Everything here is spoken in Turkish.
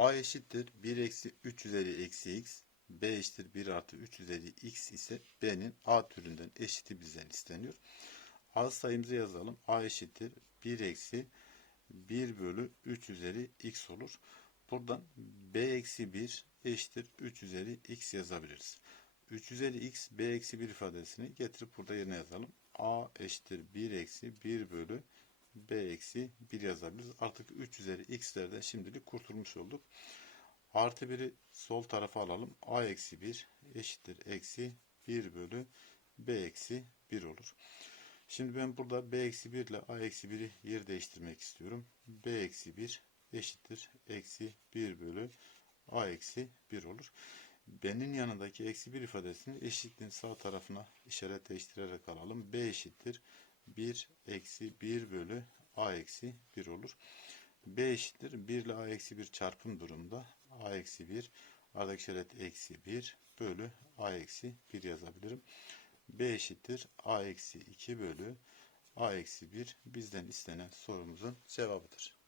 A eşittir 1 eksi 3 üzeri eksi x. B eşittir 1 artı 3 üzeri x ise B'nin A türünden eşiti bizden isteniyor. A sayımızı yazalım. A eşittir 1 eksi 1 bölü 3 üzeri x olur. Buradan B eksi 1 eşittir 3 üzeri x yazabiliriz. 3 üzeri x b eksi 1 ifadesini getirip burada yerine yazalım. A eşittir 1 eksi 1 bölü b eksi 1 yazabiliriz. Artık 3 üzeri x'lerden şimdilik kurtulmuş olduk. Artı 1'i sol tarafa alalım. a eksi 1 eşittir eksi 1 bölü b eksi 1 olur. Şimdi ben burada b eksi 1 ile a eksi 1'i yer değiştirmek istiyorum. b eksi 1 eşittir eksi 1 bölü a eksi 1 olur. B'nin yanındaki eksi 1 ifadesini eşitliğin sağ tarafına işaret değiştirerek alalım. B eşittir 1 eksi 1 bölü a eksi 1 olur. B eşittir 1 ile a eksi 1 çarpım durumda a eksi 1 aradaki işaret eksi 1 bölü a eksi 1 yazabilirim. B eşittir a eksi 2 bölü a eksi 1 bizden istenen sorumuzun cevabıdır.